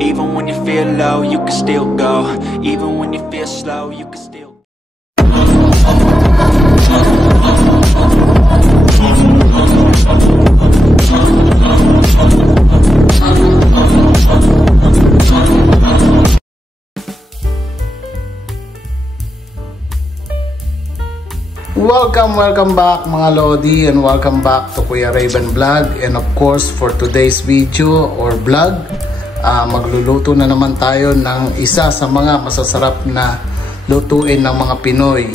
Even when you feel low, you can still go. Even when you feel slow, you can still. Welcome back mga Lodi, and welcome back to Kuya Raven Vlog. And of course, for today's video or vlog, magluluto na naman tayo ng isa sa mga masasarap na lutuin ng mga Pinoy.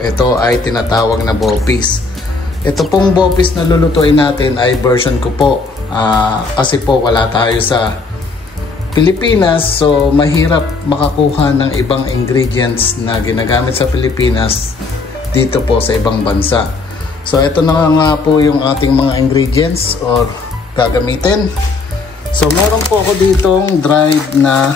Ito ay tinatawag na bopis. Ito pong bopis na lulutuin natin ay version ko po, kasi po wala tayo sa Pilipinas, so mahirap makakuha ng ibang ingredients na ginagamit sa Pilipinas dito po sa ibang bansa. So ito na nga po yung ating mga ingredients or gagamitin. So meron po ako ditong dried na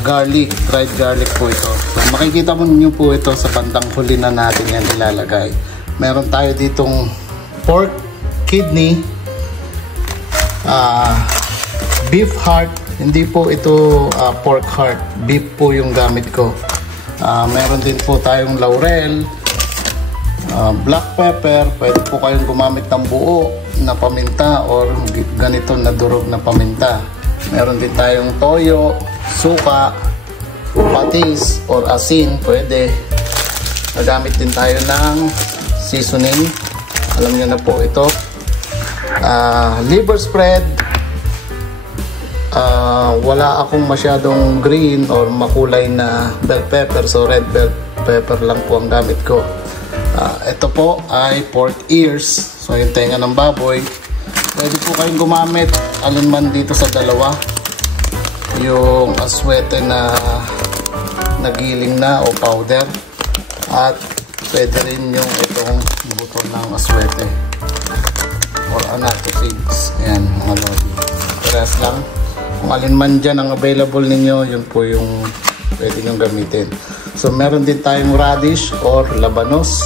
dried garlic po ito. So makikita mo niyo po ito sa bandang huli na natin yan ilalagay. Meron tayo ditong pork kidney, beef heart. Hindi po ito pork heart, beef po yung gamit ko. Meron din po tayong laurel, black pepper. Pwede po kayong gumamit ng buo na paminta or ganito na durog na paminta. Meron din tayong toyo, suka, patis or asin. Pwede. Nagamit din tayo ng seasoning. Alam niyo na po ito. Liver spread. Wala akong masyadong green or makulay na bell pepper, so red bell pepper lang po ang gamit ko. Ito po ay pork ears, so yung tenga ng baboy. Pwede po kayong gumamit alinman dito sa dalawa, yung aswete na nagiling na o powder, at pwede rin yung itong buto ng aswete or anato seeds. Ayan mga lodi, parehas lang. Kung alin man dyan ang available ninyo, yun po yung pwede nyo gamitin. So meron din tayong radish or labanos,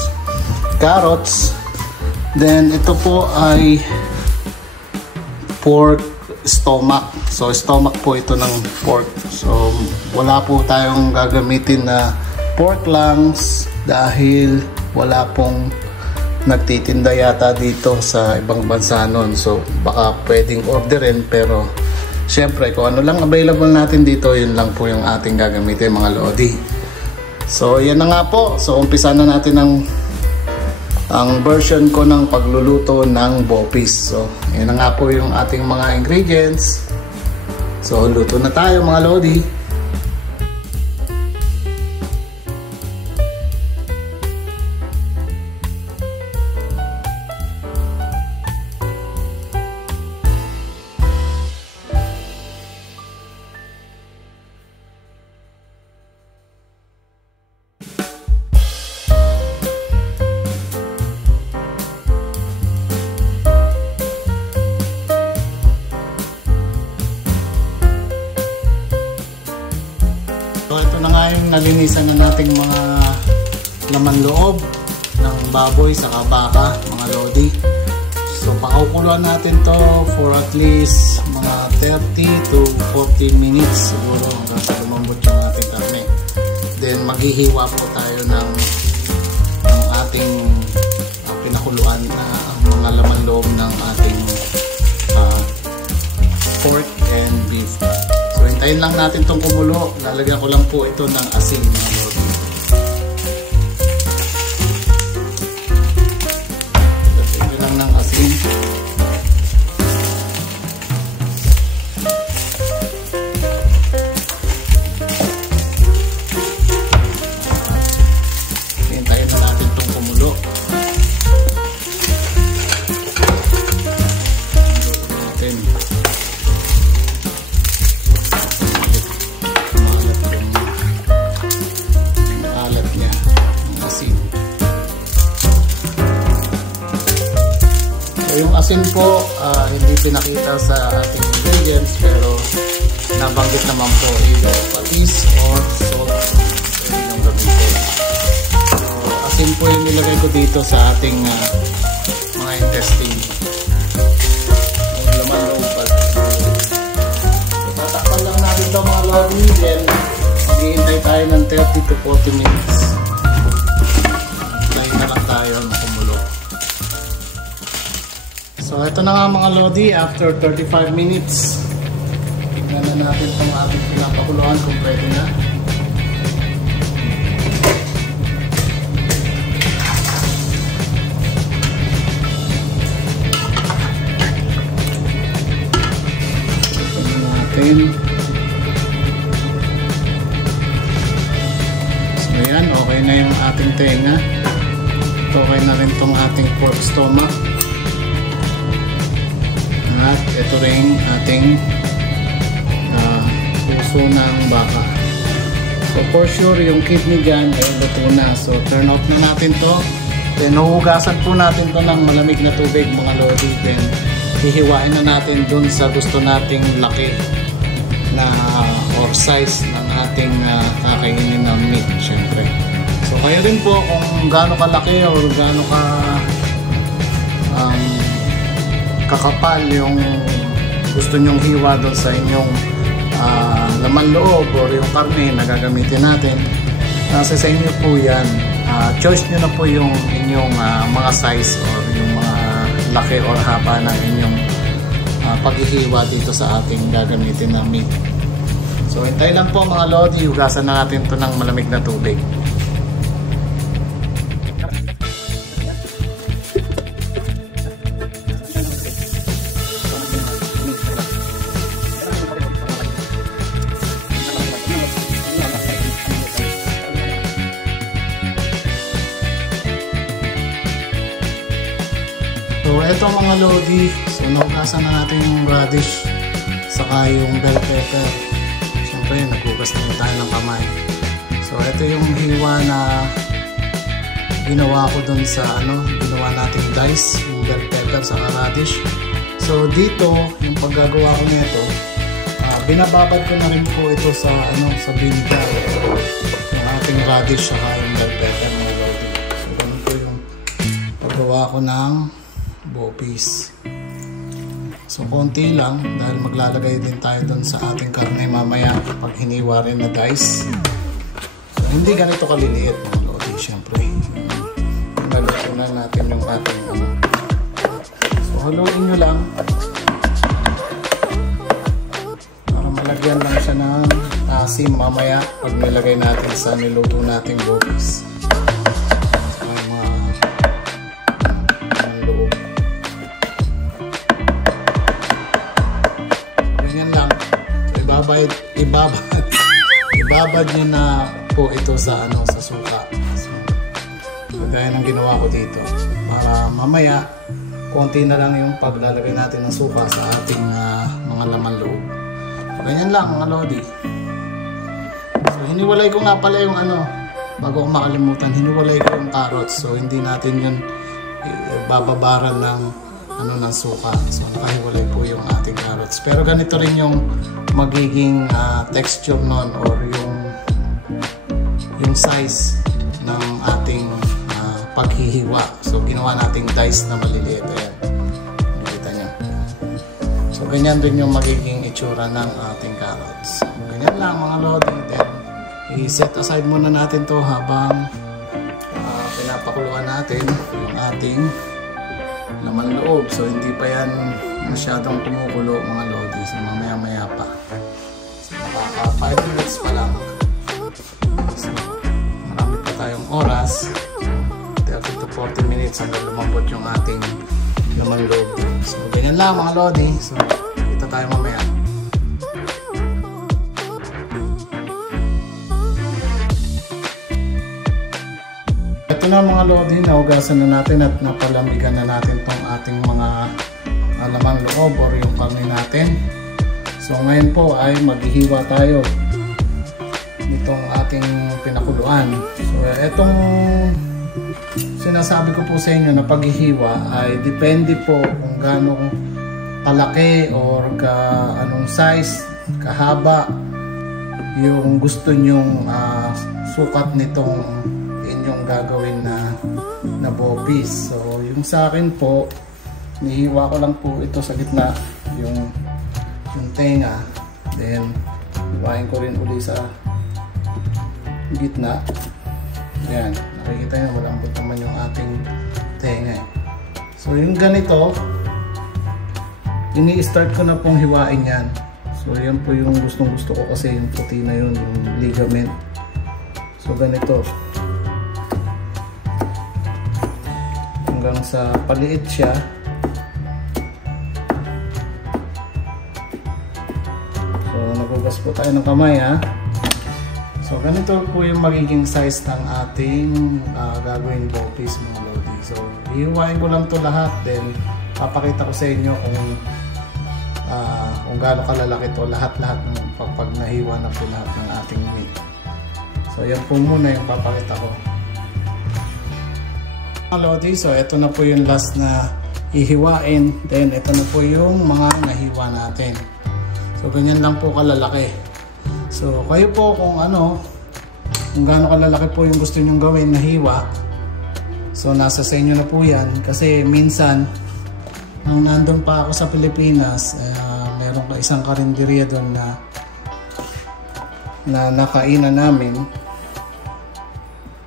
carrots. Then ito po ay pork stomach. So stomach po ito ng pork. So wala po tayong gagamitin na pork lungs dahil wala pong nagtitinda yata dito sa ibang bansa nun. So baka pwedeng orderin, pero siyempre, kung ano lang available natin dito, yun lang po yung ating gagamitin mga Lodi. So, yan na nga po. So, umpisa na natin ang version ko ng pagluluto ng bopis. So, yan na nga po yung ating mga ingredients. So, luto na tayo mga Lodi. So ito na nga yung nalinisan na nating mga laman loob ng baboy sa baka mga Lodi. So pakukuluan natin to for at least mga 30 to 40 minutes siguro hanggang sa lumambot yung ating karne. Then maghihiwa po tayo ng ating pinakuluan na mga laman loob ng ating pork and beef. So hintayin lang natin itong kumulo. Lalagyan ko lang po ito ng asin mga Lodi. Lalagyan ko lang ng asin. Hintayin na natin itong kumulo. Natin. Yung asin po, hindi pinakita sa ating ingredients, pero nabanggit naman po either patis or salt yung gamitin. So, asin po yung nilagay ko dito sa ating mga intestine. Yung laman loob. tayo ng 30 to 40 minutes. Tayo na lang tayo makumulo. So ito na nga mga lodi, after 35 minutes, tignan na natin itong ating pinapakuluan kung pwede na. So yan, okay na yung ating tenga. Okay na rin itong ating pork stomach. At ito rin ating puso ng baka. So for sure yung kidney dyan ay luto na. So turn off na natin to. Then huhugasan po natin to ng malamig na tubig mga lodi. Then hihiwain na natin dun sa gusto nating laki na or size ng ating kakainin na meat syempre. So kayo rin po kung gaano kalaki or gaano ka kakapal yung gusto nyong hiwa doon sa inyong laman loob or yung karne na gagamitin natin. Nasa sa inyo po yan. Choice nyo na po yung inyong mga size or yung mga laki or haba ng inyong paghihiwa dito sa ating gagamitin na meat. So hintay lang po mga lodi, hugasan na natin ito ng malamig na tubig. So eto mga lodi, so nahugasan na natin yung radish saka yung bell pepper. Siyempre naghugas na tayo ng kamay. So ito yung hiwa na ginawa ko dun sa ginawa nating dice, yung bell pepper saka radish. So dito yung paggagawa ko nito, binababad ko na rin po ito sa sa vinegar yung ating radish saka yung bell pepper mga lodi. So ganun po yung paggawa ko ng bopis. So konti lang dahil maglalagay din tayo doon sa ating karne mamaya pag hiniwa rin na dice. So hindi ganito kaliliit mga lodi syempre. Lagyan natin yung ating So haluin nyo lang para malagyan lang siya ng asim mamaya pag nilagay natin sa niluto nating bopis. Ibabad nyo na po ito sa sa suka. So, kagaya ng ginawa ko dito para mamaya konti na lang yung paglalagay natin ng suka sa ating mga laman loob. So, ganyan lang mga lodi. So hiniwalay ko nga pala yung bago ko makalimutan, hiniwalay ko yung carrots. So hindi natin yun bababaran ng ng suka. So nakahiwalay po yung ating carrots. Pero ganito rin yung magiging texture nun or yung size ng ating paghihiwa. So ginawa nating dice na maliliit. Ayan. Nakita nyo. So ganyan din yung magiging itsura ng ating carrots. So, ganyan lang mga lodi. Then i-set aside muna natin to habang pinapakuluan natin yung ating laman loob. So hindi pa yan masyadong kumukulo mga lodi. So mamaya maya pa. So makaka 5 minutes pa lang. So marami pa tayong oras. 30 to 40 minutes hanggang lumambot yung ating laman loob. So ganyan lang mga lodi. So kita tayo mamaya. Ito na mga lodi, nahugasan na natin at napalambigan na natin tong ating mga laman loob or yung karne natin. So ngayon po ay maghihiwa tayo nitong ating pinakuluan. So etong sinasabi ko po sa inyo na paghihiwa ay depende po kung gaano kalaki or anong size, kahaba yung gusto nyong sukat nitong inyong gagawin na bopis. So yung sa akin po, nihiwa ko lang po ito sa gitna yung tenga, then hiwain ko rin uli sa gitna. Ayan, nakikita nyo, malambot naman yung ating tenga. So yung ganito, ini-start ko na pong hiwain yan. So yan po yung gustong gusto ko kasi yung puti na yun, yung ligament. So ganito. Hanggang sa paliit siya. So nagugas po tayo ng kamay ha. So ganito po yung magiging size ng ating gagawin bow piece mga lodi. So hihiwain ko lang to lahat, then papakita ko sa inyo kung gaano kalalaki to lahat-lahat ng pag nahiwa na po lahat ng ating meat. So yan po muna yung papakita ko. Mga lodi, so ito na po yung last na hihiwain, then ito na po yung mga nahiwa natin. So ganyan lang po kalalaki. So kayo po kung gaano kalalaki po yung gusto nyong gawin na hiwa. So nasa sa inyo na po yan. Kasi minsan nung nandun pa ako sa Pilipinas, meron ka isang karinderya doon na nakainan namin.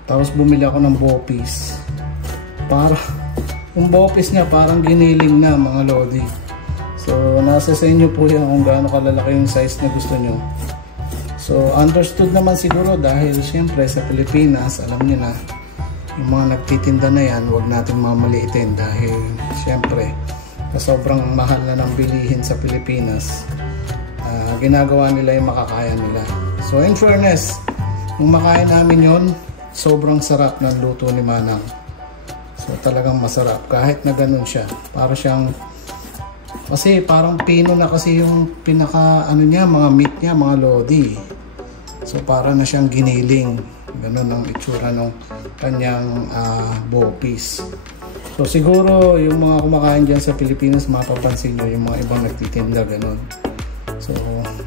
Tapos bumili ako ng bow piece. Yung bow piece niya parang giniling na mga lodi. So nasa sa inyo po yan kung gaano kalalaki yung size na gusto nyo. So understood naman siguro dahil siyempre sa Pilipinas, alam niyo na, yung mga nagtitinda na yan, huwag natin mamaliitin dahil siyempre sobrang mahal na ng bilihin sa Pilipinas. Ginagawa nila yung makakaya nila. So in fairness, kung makain namin yon, sobrang sarap ng luto ni Manang. So talagang masarap kahit na ganun siya. Para siyang, kasi parang pino na kasi yung pinaka niya, mga meat niya, mga lodi. So para na siyang giniling. Ganun ang itsura ng kanyang bow piece. So siguro yung mga kumakain dyan sa Pilipinas, mapapansin nyo yung mga ibang nagtitinda ganun. So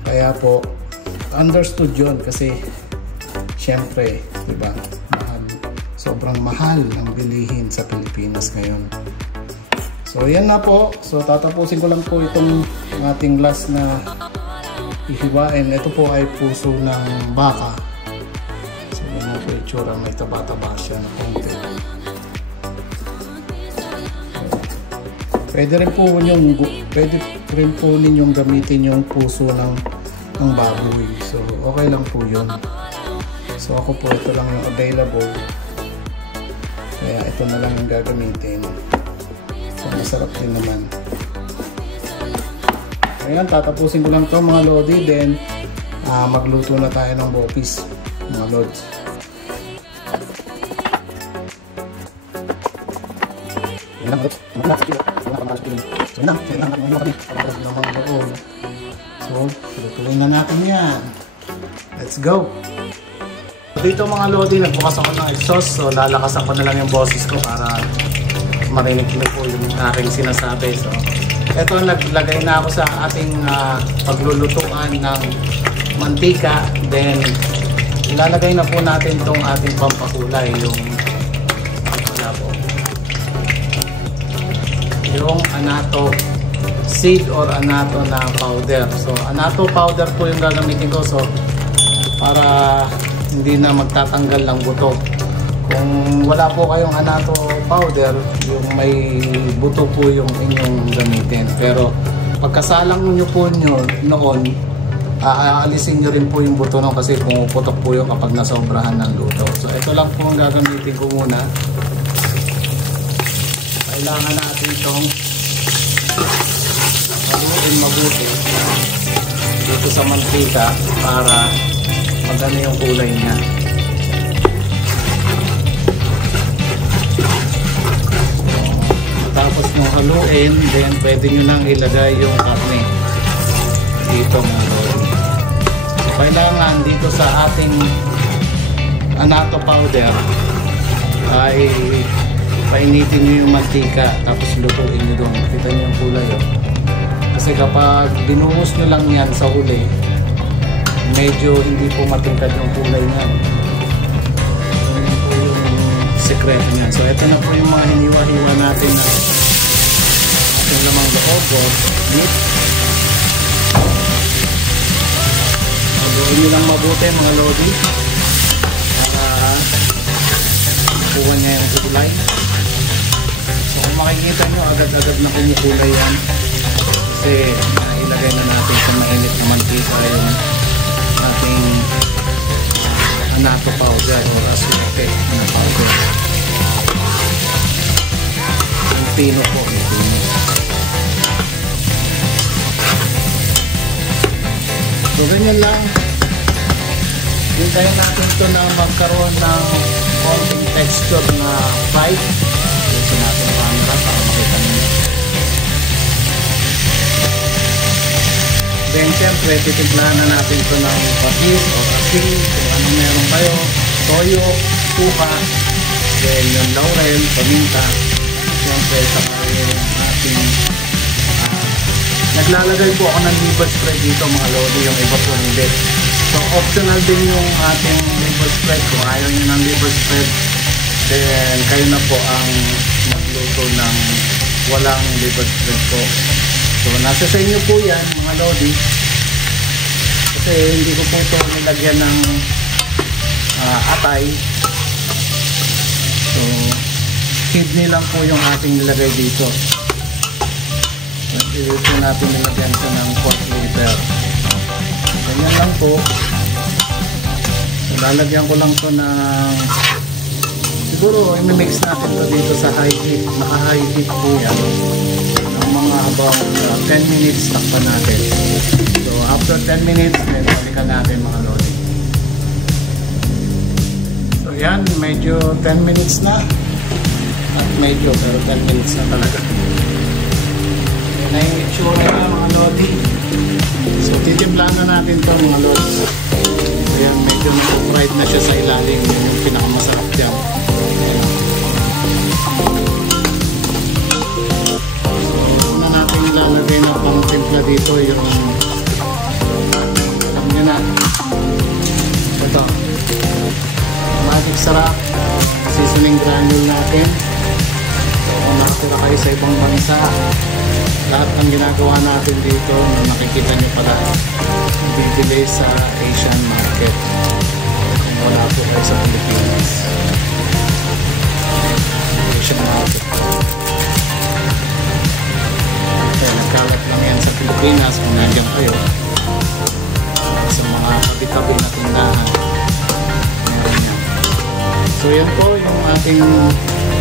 kaya po understood yun kasi syempre, diba, sobrang mahal ang bilihin sa Pilipinas ngayon. So yan na po. So tatapusin ko lang po itong ating last na ihiwain. Ito po ay puso ng baka. So yan na po yung itsura, may taba-taba siya na konti. Pwede rin po ninyong gamitin yung puso ng baboy. So okay lang po yun. So ako po ito lang yung available. Kaya ito na lang yung gagamitin. So masarap din naman. Ayan, tatapusin ko lang to mga lodi. Then magluto na tayo ng bow piece mga lods. So, lutuin na natin yan. Let's go! Dito mga lodi, nagbukas ako ng exhaust. So, lalakasan ko na lang yung boses ko para marinig nyo po yung aking sinasabi. So, eto, naglagay na ako sa ating paglulutuan ng mantika. Then, ilalagay na po natin itong ating pampakulay. Yung anato seed or anato na powder. So anato powder po yung gagamitin ko, so para hindi na magtatanggal ng buto. Kung wala po kayong anato powder, yung may buto po yung inyong gamitin. Pero pagkasalang nyo po noon, aalisin nyo rin po yung buto nun kasi pumuputok po yung kapag nasobrahan ng luto. So ito lang po ang gagamitin ko muna. Kailangan natin itong haluin mabuti dito sa mantika para maganda yung kulay niya. Tapos nung haluin, then pwede nyo nang ilagay yung karne dito mga lodi. So kailangan dito sa ating anato powder ay painitin nyo yung mantika tapos lutuin nyo doon. Kita nyo yung kulay kasi kapag binuhos nyo lang yan sa huli, medyo hindi po matingkad yung kulay niya. So yun po yung sekreto niya. So ito na po yung mga hiniwa-hiwa natin na ating lamang loob o meat. Haluin nyo lang mabuti mga lodi. nakuha niya yung kulay. So kung makikita nyo, agad-agad na kumukulay yan. Kasi ilagay na natin sa mainit na mantika yung ating annatto powder or aswete na powder. Ang pino po. So ganyan lang. Hintayin natin ito na magkaroon ng konting texture na fried. Ito natin ang camera para makita nyo. Then syempre, titimplahan na natin ito ng patis o asin, kung ano meron kayo, toyo, suka, then yung laurel, paminta, syempre saka yung ating naglalagay po ako ng liver spread dito mga lodi, yung iba po hindi. So optional din yung ating liver spread. Kung ayaw nyo ng liver spread, then kayo na po ang magluto ng walang liver spread po. So nasa sa inyo po yan mga lodi. Kasi hindi ko po ito nilagyan ng atay. So kidney lang po yung ating nilagay dito. Dito natin nilagyan siya ng pork liver. Ganyan lang po. So, lalagyan ko lang to ng siguro i-mix natin to dito sa high heat. Naka-high heat po yan. Ng mga about 10 minutes takpan natin. So after 10 minutes, then balikan natin mga lodi. So yan, medyo 10 minutes na. At medyo, pero 10 minutes na talaga. Na yung itsura na mga lodi. So titimplahan na natin ito mga lodi. Ayan, medyo fried na siya sa ilalim. Yun yung pinakamasarap dyan. So una natin ilalagay na pang timpla dito yung alam nyo na ito magic sarap seasoning granule natin. So kung nakatira kayo sa ibang bansa, lahat ng ginagawa natin dito na nakikita nyo pala bibili sa Asian market kung wala po kayo sa Pilipinas. Asian market kaya nagkalat lang yan sa Pilipinas kung nandiyan kayo sa mga tabi-tabi na tindahan. Meron yan. So yan po yung ating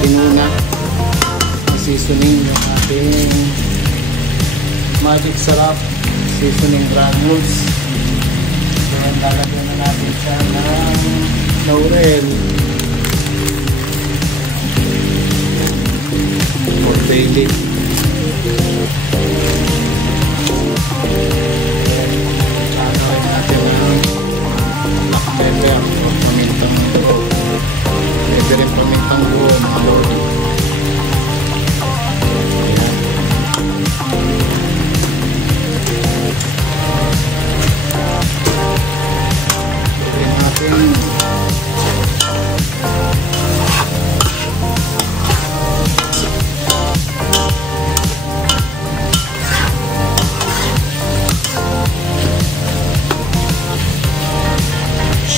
pinuna seasoning, yung ating magic sarap seasoning granules. So lalagyan na natin siya ng laurel or bay leaf. Lalagyan natin ng black pepper o pamintang buo. Pwede rin pamintang buo mga lodi.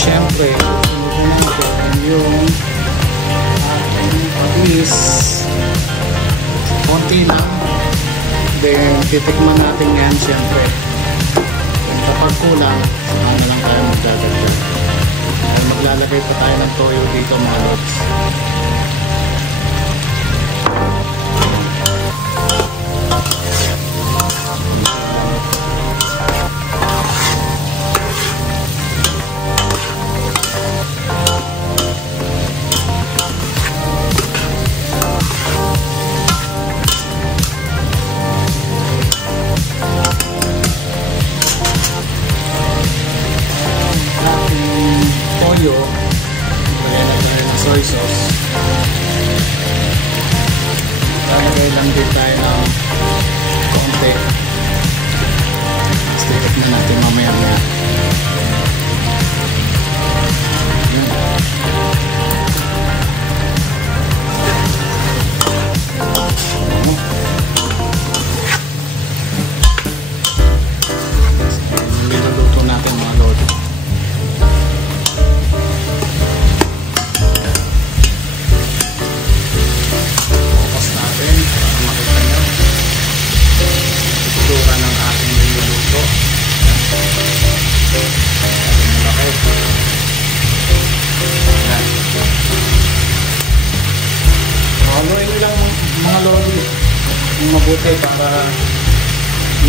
Siyempre, susunod natin yung ating patis. Konti lang. Then, titikman natin yan siyempre. Kapag kulang, saka na lang tayo magdadagdag. Dahil maglalagay pa tayo ng toyo dito mga lods. Toyo, lagyan na tayo ng soy sauce.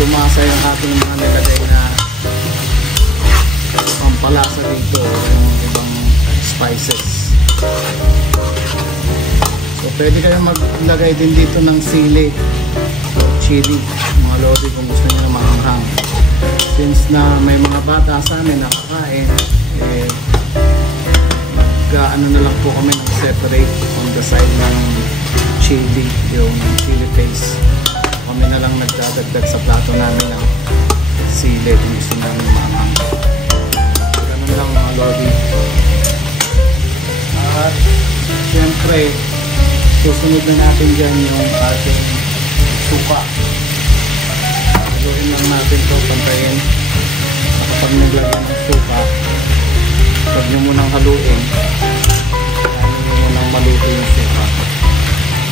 lumasay ang ating mga nilagay na pampalasa dito o yung ibang spices. So pwede kayong maglagay din dito ng sili o chili mga lodi kung gusto niyo na maanghang. Since na may mga bata sa amin nakakain, ano na lang po kami ng separate on the side ng chili, yung chili paste. Kami na lang nagdadagdag sa plato namin ng sili kung gusto namin maanghang. Ganun lang mga lodi. At syempre susunod na natin dyan yung ating suka. Haluin lang natin ito, pantayin. Kapag naglagay ng suka, huwag nyo munang haluin. Huwag nyo munang maluto yung suka.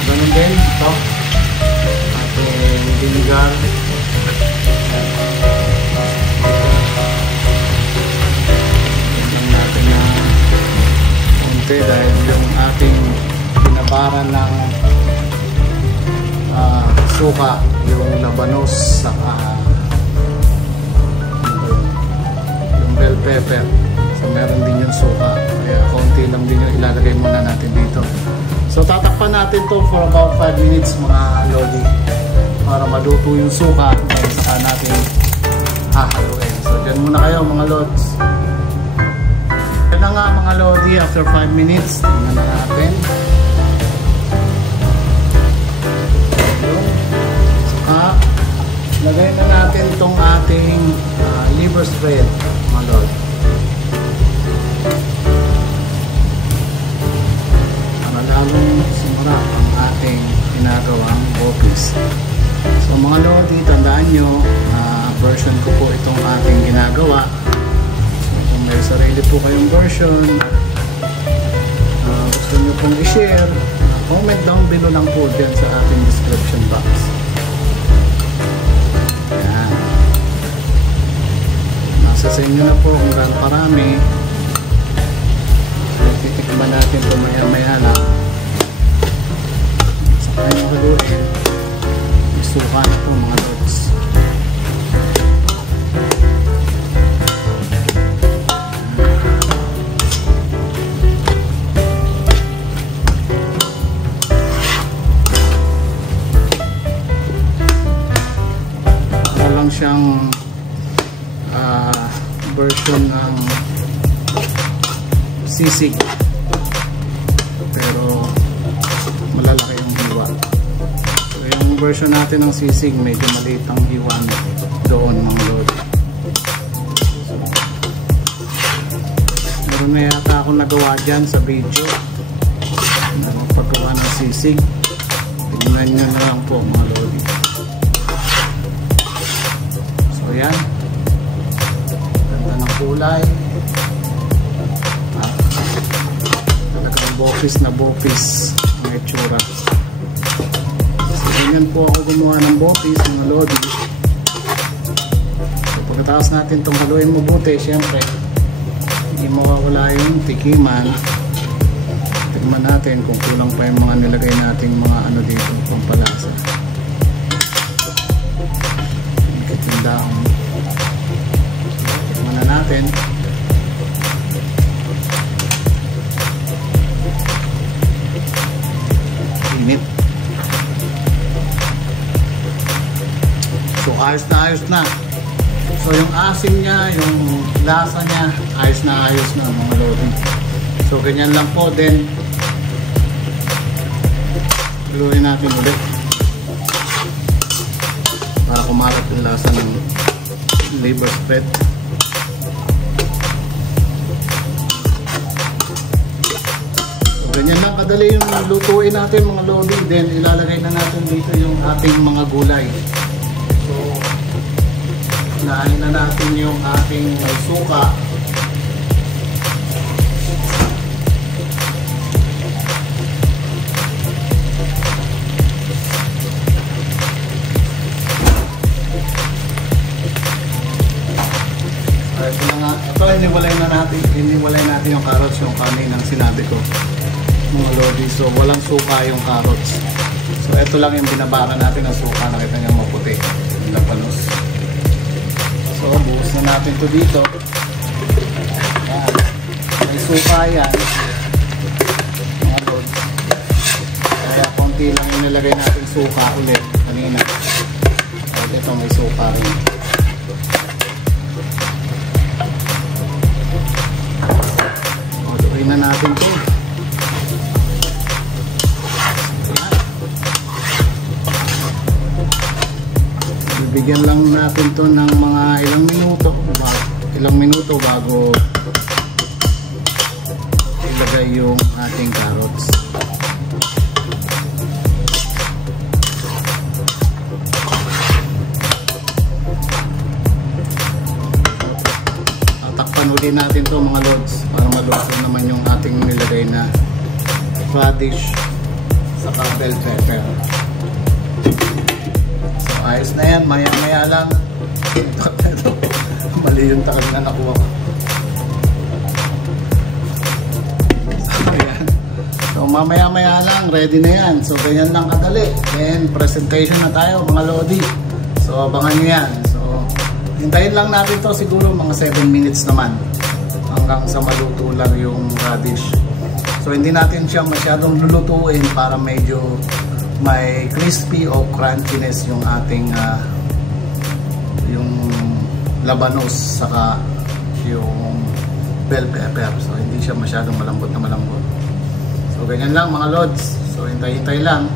Ganun din ito, ating vinegar. Huwag natin na konti dahil yung ating binabaran ng suka, yung labanos, saka yung bell pepper. So meron din yung suka, kaya konti lang din yung ilalagay muna natin dito. So tatakpan natin to for about 5 minutes mga lodi para maluto yung suka dahil saka natin hahaluin. So dyan muna kayo mga lods. Yan na nga mga lodi, after 5 minutes tingnan na natin. Lagay na natin itong ating liver spread mga lord. Para lalong sumarap ang ating ginagawang bopis. So mga lord, tandaan nyo, version ko po itong ating ginagawa. So kung may sarili po kayong version, gusto nyo pong i-share, comment down below lang po dyan sa ating description box. Ayan. Nasa sa inyo na po kung gaano parami. Titikman natin ito maya-maya lang. Sa kanyang haluin, isuka na ito mga lods. Siyang version ng sisig pero malalaki yung hiwa. So yung version natin ng sisig medyo maliit ang hiwa doon mga lord. So, meron na yata akong nagawa dyan sa video na magpagawa ng sisig. Tignan nyo na lang po mga lord. Ayan, ganda ng kulay, talagang bopis na bopis ang itsura. So ganyan po ako gumawa ng bopis mga lodi. So pagkatapos natin itong haluin mabuti, syempre hindi mawawala yung tikiman. Tignan natin kung kulang pa yung mga nilagay nating mga ano dito pampalasa. Tindahan. Tignan na natin. Init. So ayos na. So yung asim niya, yung lasa niya, ayos na mga lodi. So ganyan lang po din. Haluin natin ulit para kumarap yung lasa ng liver spread. So ganyan lang kadali yung lutuin natin mga lodi. Then ilalagay na natin dito yung ating mga gulay. So unahin na natin yung ating suka. Ito, hiniwalay natin yung carrots, yung kanin ng sinabi ko mga lodi. So walang suka yung carrots. So ito lang yung binabara natin ng suka, nakita niyo maputi. labanos. So buhos na natin to dito. Yan. May suka yan mga lods, kaya konti lang inilagay natin suka ulit kanina. At ito may suka rin. Lutuin na natin ito. Bibigyan lang natin to ng mga ilang minuto bago ilagay yung ating carrots. Tatakpan ulit natin to mga lods para maluto naman yung ating nilagay na radish sa bell pepper. So ayos na yan, maya maya lang. Mali yung takal na nakuha ko. So mamaya maya lang, ready na yan. So ganyan lang kadali. Then presentation na tayo mga lodi. So abangan nyo yan. So hintayin lang natin to siguro mga 7 minutes naman hanggang sa maluto lang yung radish. So hindi natin siya masyadong lulutuin para medyo may crispy o crunchiness yung ating yung labanos saka yung bell pepper. So hindi siya masyadong malambot na malambot. So ganyan lang mga lods. So hintay-hintay lang.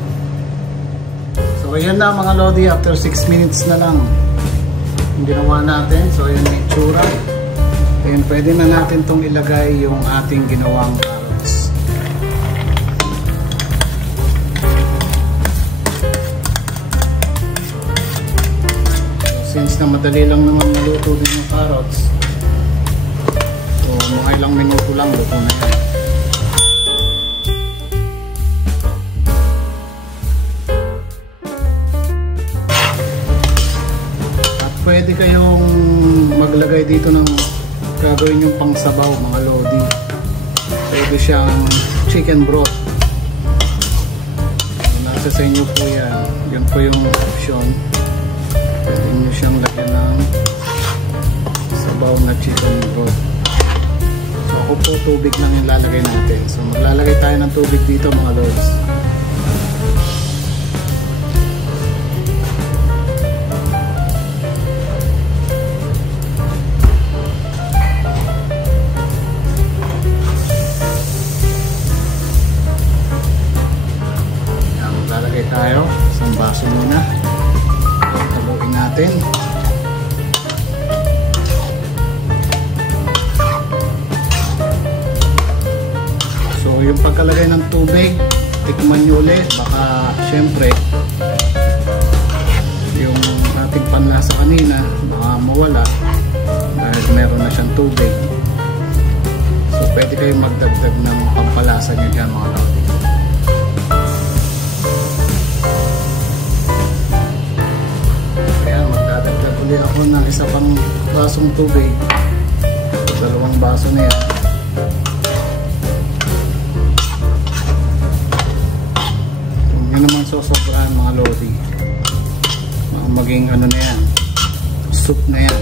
So ayan na mga lodi, after 6 minutes na lang yung ginawa natin. So ayan yung itsura. Then pwede na natin itong ilagay yung ating ginawang carrots. So since na madali lang naman maluto din yung carrots, so mga ilang minuto lang luto na yan. Pwede kayong maglagay dito ng gagawin yung pangsabaw mga lodi. Pwede siyang chicken broth. Nasa sa inyo po yan. Yun po yung option. Pwede nyo siyang lagyan ng sabaw na chicken broth. So ako po tubig lang yung lalagay natin. So maglalagay tayo ng tubig dito mga lods. Tayo, isang baso muna. Tabuin natin. So yung pagkalagay ng tubig, tikman nyo ulit. Baka syempre yung ating panlasa kanina baka mawala dahil meron na siyang tubig. So pwede kayong magdagdag ng pampalasa nyo dyan mga lodi. Bili ako ng isa pang basong tubig. 2 baso na yan. Kung yun naman sosobrahan mga lodi, maging ano na yan, soup na yan.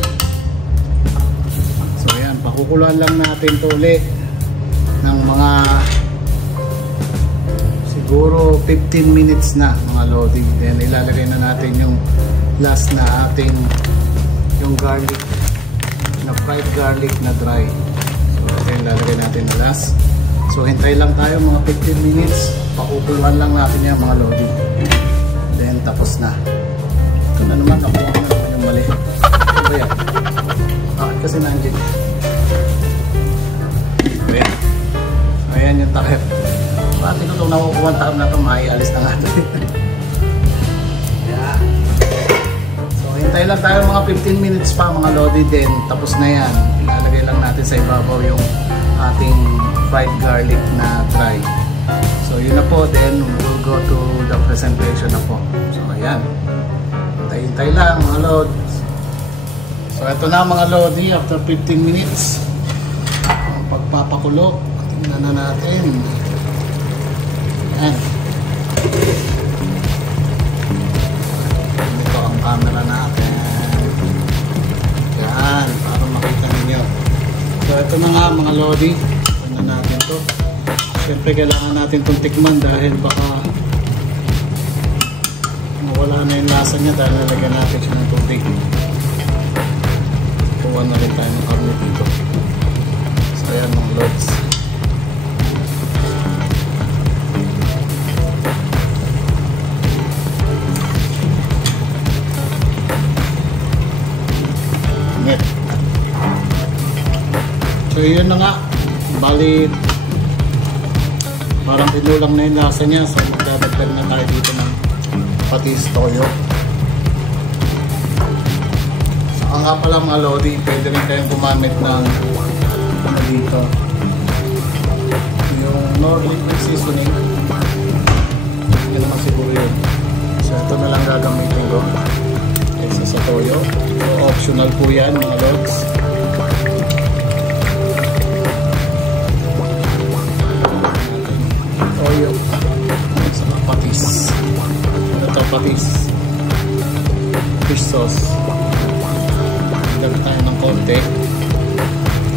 So yan, pakukuluan lang natin ito ulit ng mga siguro 15 minutes na mga lodi. Then ilalagay na natin yung last na ating yung garlic na fried garlic na dry. So ito yung lalagay natin na last. So hintay lang tayo mga 15 minutes. Pakukuluan lang natin yan mga lodi. Then tapos na. Ito na naman, nakuha na naman yung mali. Ito yan. Bakit kasi nandiyan? Ayan. Ayan yung takip. Pati ko itong nakukuha ang takip na ito, maialis na natin. Hintay lang tayo mga 15 minutes pa mga lodi, din tapos na yan. Ilalagay lang natin sa ibabaw yung ating fried garlic na dry. So yun na po, then we'll go to the presentation na po. So ayan, hintay lang mga lodi. So ito na mga lodi, after 15 minutes ang pagpapakulo. Tingnan na natin. Ayan, ito ang camera natin. Yan, para makita ninyo. So ito na nga mga lodi. Ano natin to. Siyempre kailangan natin itong tikman dahil baka mawala na yung lasa niya dahil nalagyan natin siya ng tubig. Kuha na rin tayo ng karne dito. So ayan mga lods. So yun na nga, bali parang pinulang na yung lasa niya, so magdadagdag na tayo dito ng patis toyo. So nga pala mga lodi, pwede rin kayong gumamit ng ano dito, yung Knorr liquid seasoning. Yun naman siguro yun. So ito na lang gagamitin ko kaysa sa toyo. So optional po yan mga lods. Toyo sa patis. Ito patis, fish sauce. Dagdag tayo ng konti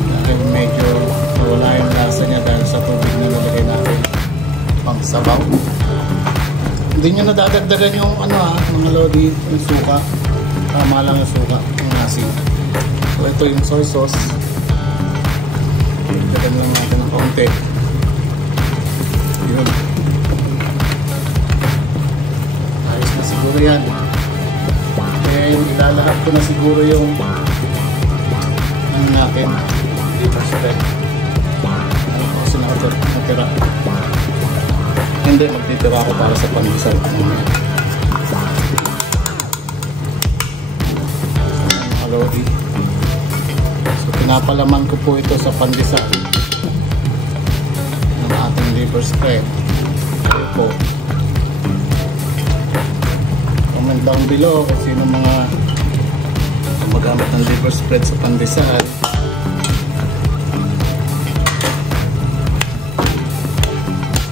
dahil medyo nawala yung lasa niya dahil sa tubig na nalagay natin pang sabaw. Hindi nyo nadadagdagan yung ano mga lodi, yung suka. Tama lang yung suka, yung asin. So ito yung soy sauce. Dagdagan lang natin ng konti. Yun. Ayos na siguro yan. And ilalahap ko na siguro yung ano natin dito sa bed. Ano ko sinautot natira. Hindi, magtitira ako para sa pandesal. Mga lodi. So pinapalaman ko po ito sa pandesal ng ating liver spread. Ito po. Comment down below kung sino mga magamit ng liver spread sa pandesal.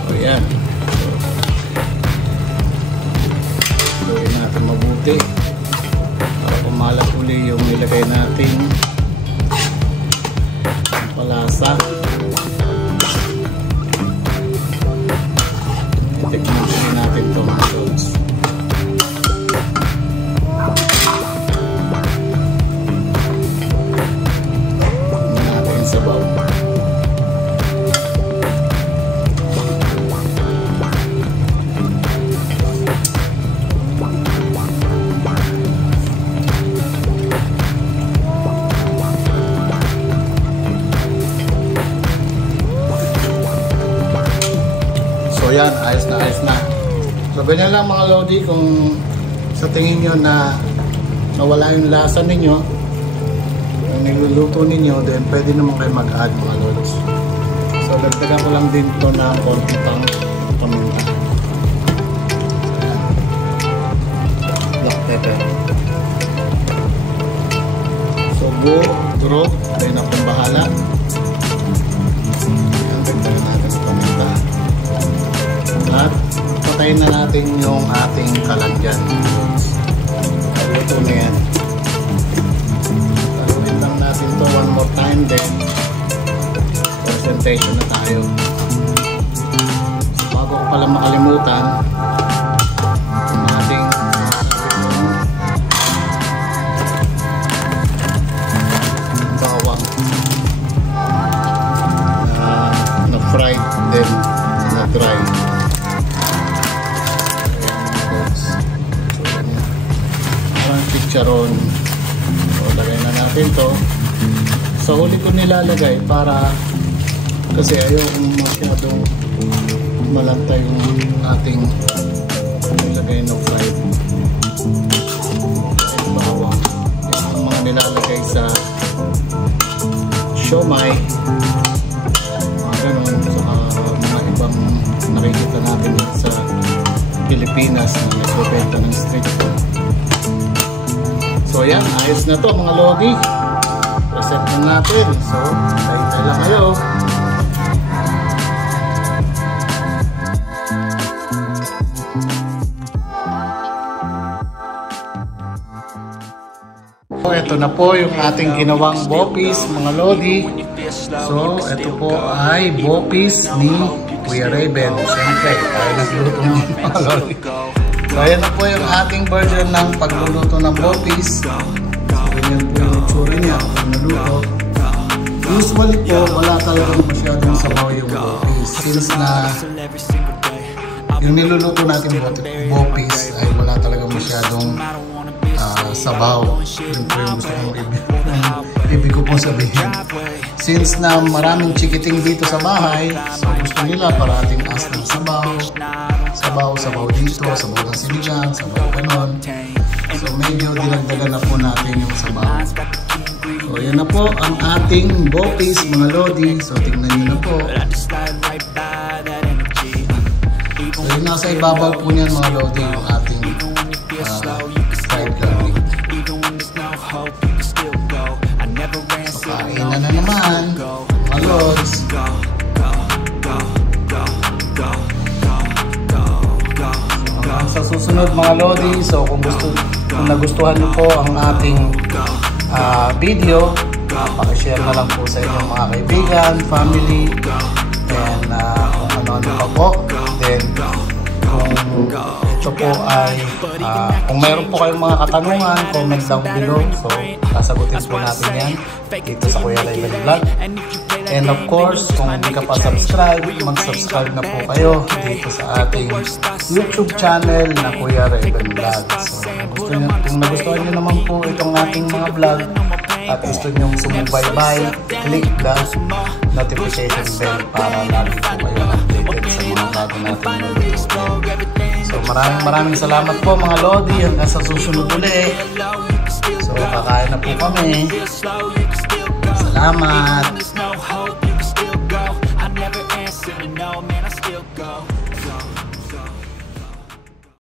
So yan. Gawin natin mabuti para kumalat uli yung nilagay nating palasa. Tikman natin ito mga lods. Sabaw. So yan, ayos na ayos na. So ganyan lang mga lodi, kung sa tingin nyo na nawala yung lasa ninyo niluluto ninyo, then pwede naman kayo mag-add mga lods. So dagdagan ko lang din ito na konti pang paminta. Black pepper. So go, drop, tayo na kung bahala. Dagdagan natin sa paminta. At patayin na natin yung ating kalandian. Luto na yan. Natin to one more time, then presentation na tayo. So, bago ko pala makalimutan ang ating bawang na fried then na dry. Parang chicharon. So lagay na natin to. Sa huli ko nilalagay para kasi ayokong masyadong malanta yung ating nilagay ng fried. Ay bawang. Yung mga nilalagay sa siomai, mga ganun, saka mga ibang nakikita natin sa Pilipinas na nagbebenta ng street food. So yan, ayos na to mga lodi. Reset na natin. So, tayo lang kayo. So, ito ito na po yung ating ginawang bopis, mga lodi. So, ito po ay bopis ni Kuya Raven. Siyempre, tayo nagluto niya, mga lodi. So, ayan na po yung ating version ng pagluluto ng bopis. So, ganyan po yung itsura niya pag naluto. Usually po, wala talagang masyadong sabaw yung bopis. Since na yung niluluto natin bopis ay wala talagang masyadong sabaw. Yun po yung gusto kong ibig ko pong sabihin. Since na maraming chikiting dito sa bahay, so gusto nila parating as ng sabaw. Sabaw dito, sabaw ng sinigang, sabaw ganon. So medyo dinagdagan na po natin yung sabaw. So yan na po ang ating bopis, mga lodi. So tingnan nyo na po. So yung nasa ibabaw po niyan, mga lodi, yung ating fried garlic. So kainan na naman, mga lods. Sa susunod, mga lodi, so kung nagustuhan nyo po ang ating video, pakishare na lang po sa inyong mga kaibigan, family, and kung ano-ano pa po. Then kung ito po ay kung mayroon po kayong mga katanungan, comment down below. So sasagutin po natin yan dito sa Kuya Raven Vlog. And of course, kung hindi ka pa subscribe, mag-subscribe na po kayo dito sa ating YouTube channel na Kuya Raven Vlog. So kung nagustuhan nyo naman po itong ating mga vlog at gusto nyo sumubaybay, click the notification bell para lagi po kayo updated sa mga bago natin video. So maraming salamat po, mga lodi. Hanggang sa susunod ulit. So kakain na po kami. Salamat.